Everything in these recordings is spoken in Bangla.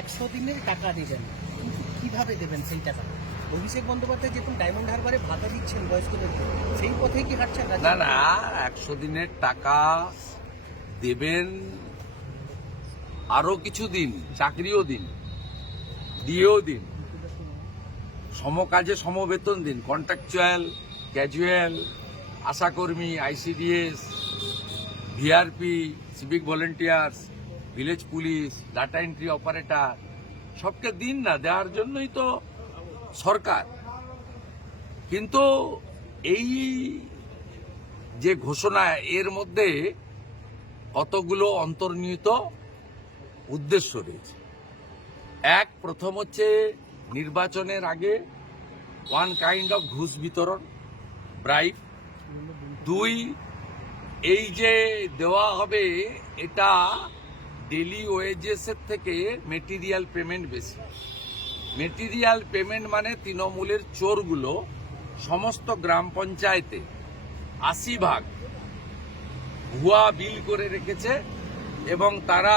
100 দিনের টাকা দেবেন, কিন্তু কিভাবে দেবেন সেই টাকা? অভিষেক বন্দ্যোপাধ্যায় যেরকম ডায়মন্ড হারবারে ভাতা দিচ্ছেন বয়স্কদেরকে, সেই পথেই কি হাঁটছেন? না না, 100 দিনের টাকা দেবেন, আরো কিছু দিন চাকরিও দিন, দিয়েও দিন, সমকাজে সমবেতন দিন, কন্ট্রাকচুয়াল, ক্যাজুয়াল, আশাকর্মী, ICDS, VRP, civic volunteers, village police, data entry operator, সবকে দিন না, দেওয়ার জন্যই তো সরকার। কিন্তু এই যে ঘোষণা, এর মধ্যে কতগুলো অন্তর্নিহিত উদ্দেশ্য রয়েছে। প্রথম হচ্ছে নির্বাচনের আগে ওয়ান কাইন্ড অফ ঘুষ বিতরণ, ব্রাইব। 2, এই যে দেওয়া হবে এটা ডেলি ওয়েজেসের থেকে মেটেরিয়াল পেমেন্ট বেশি। মেটেরিয়াল পেমেন্ট মানে তৃণমূলের চোরগুলো সমস্ত গ্রাম পঞ্চায়েতে 80% ভুয়া বিল করে রেখেছে, এবং তারা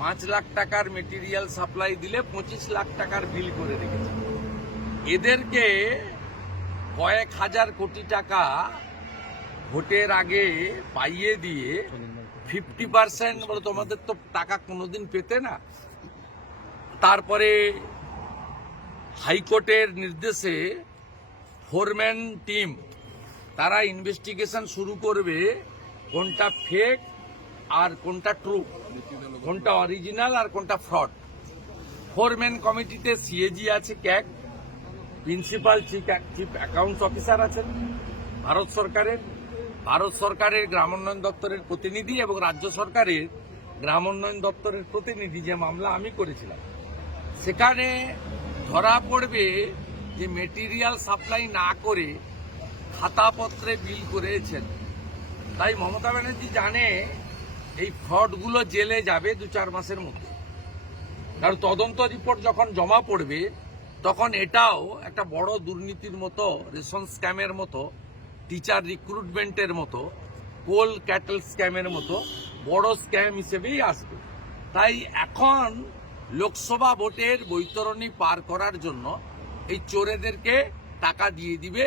5 লাখ টাকার মেটেরিয়াল সাপ্লাই দিলে 25 লাখ টাকার বিল করে রেখেছে। এদেরকে কয়েক হাজার কোটি টাকা ভোটের আগে পাইয়ে দিয়ে 50% বলে, তোমাদের তো টাকা কোনোদিন পেতে না। তারপরে হাইকোর্টের নির্দেশে ফোরম্যান টিম তারা ইনভেস্টিগেশন শুরু করবে, কোনটা ফেক আর কোনটা ট্রু, কোনটা অরিজিনাল আর কোনটা ফ্রড। ফোরম্যান কমিটিতে সিএজি আছে, CAG, principal chief accounts officer আছেন ভারত সরকারের গ্রামোন্নয়ন দপ্তরের প্রতিনিধি, এবং রাজ্য সরকারের গ্রামোন্নয়ন দপ্তরের প্রতিনিধি, যে মামলা আমি করেছিলাম। সেখানে ধরা পড়বে যে মেটেরিয়াল সাপ্লাই না করে খাতাপত্রে বিল করেছেন। তাই মমতা ব্যানার্জি জানে এই ফ্রডগুলো জেলে যাবে 2-4 মাসের মধ্যে। কারণ তদন্ত রিপোর্ট যখন জমা পড়বে, তখন এটাও একটা বড় দুর্নীতির মতো, রেশন স্ক্যামের মতো, টিচার রিক্রুটমেন্টের মতো, কোল ক্যাটেল স্ক্যামের মতো বড় স্ক্যাম হিসেবেই আসবে। তাই এখন লোকসভা ভোটের বৈতরণী পার করার জন্য এই চোরেদেরকে টাকা দিয়ে দিবে।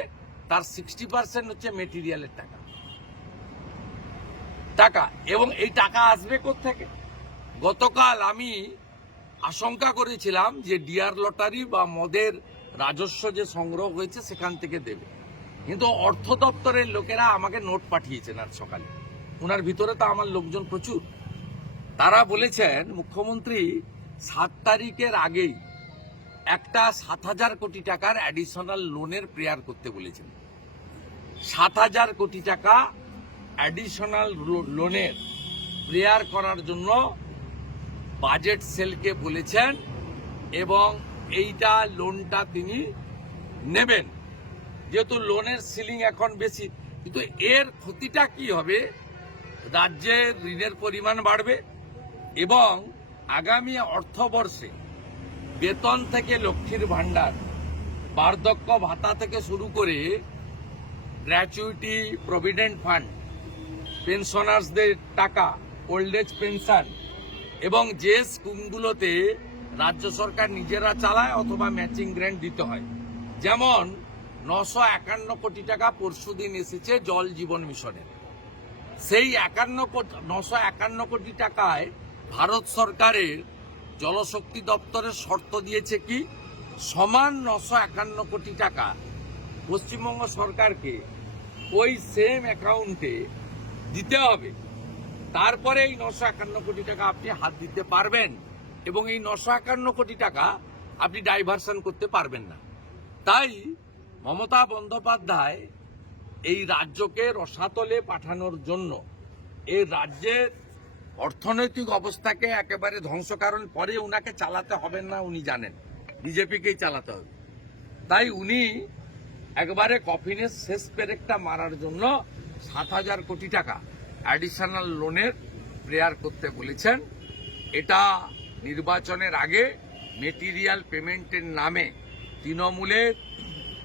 তার 60% হচ্ছে মেটেরিয়ালের টাকা, এবং এই টাকা আসবে কোত্থেকে? গতকাল আমি আশঙ্কা করেছিলাম যে ডিআর লটারি বা মদের রাজস্ব যে সংগ্রহ হয়েছে সেখান থেকে দেবে, কিন্তু অর্থ দপ্তরের লোকেরা আমাকে নোট পাঠিয়েছেন আজ সকালে। ওনার ভিতরে তো আমার লোকজন প্রচুর। তারা বলেছেন মুখ্যমন্ত্রী 7 তারিখের আগেই একটা 7,000 কোটি টাকার অ্যাডিশনাল লোনের প্রেয়ার করতে বলেছেন। 7,000 কোটি টাকা অ্যাডিশনাল লোনের প্রেয়ার করার জন্য বাজেট সেলকে বলেছেন, এবং এইটা লোনটা তিনি নেবেন, যেহেতু লোনের সিলিং এখন বেশি। কিন্তু এর ক্ষতিটা কি হবে? রাজ্যের ঋণের পরিমাণ বাড়বে, এবং আগামী অর্থবর্ষে বেতন থেকে লক্ষ্মীর ভাণ্ডার, বার্ধক্য ভাতা থেকে শুরু করে গ্র্যাচুইটি, প্রভিডেন্ট ফান্ড, পেনশনার্সদের টাকা, ওল্ড এজ পেনশন, এবং যে স্কিমগুলোতে রাজ্য সরকার নিজেরা চালায় অথবা ম্যাচিং গ্র্যান্ট দিতে হয়, যেমন 951 কোটি টাকা পরশুদিন এসেছে জল জীবন মিশনের। সেই 951 কোটি টাকায় ভারত সরকারের জলশক্তি দপ্তরের শর্ত দিয়েছে কি, সমান 951 কোটি টাকা পশ্চিমবঙ্গ সরকারকে ওই সেম অ্যাকাউন্টে দিতে হবে। তারপরে এই 951 কোটি টাকা আপনি হাত দিতে পারবেন, এবং এই 951 কোটি টাকা আপনি ডাইভারশন করতে পারবেন না। তাই মমতা বন্দ্যোপাধ্যায় এই রাজ্যকে রসাতলে পাঠানোর জন্য, এই রাজ্যের অর্থনৈতিক অবস্থাকে একেবারে ধ্বংস, কারণ পরে উনাকে চালাতে হবে না, উনি জানেন বিজেপিকেই চালাতে হবে। তাই উনি একবারে কফিনের শেষ পেরেকটা মারার জন্য 7,000 কোটি টাকা অ্যাডিশনাল লোনের প্রেয়ার করতে বলেছেন। এটা নির্বাচনের আগে মেটেরিয়াল পেমেন্টের নামে তৃণমূলের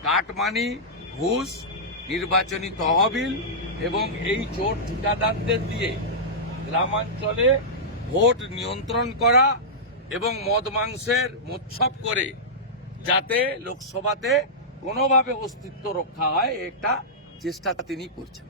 কাটমানি, ঘুষ, নির্বাচনী তহবিল, এবং এই চোর ঠিকাদারদের দিয়ে গ্রামাঞ্চলে ভোট নিয়ন্ত্রণ করা, এবং মদ মাংসের মোৎসব করে যাতে লোকসভাতে কোনোভাবে অস্তিত্ব রক্ষা হয় একটা চেষ্টা তিনি করছেন।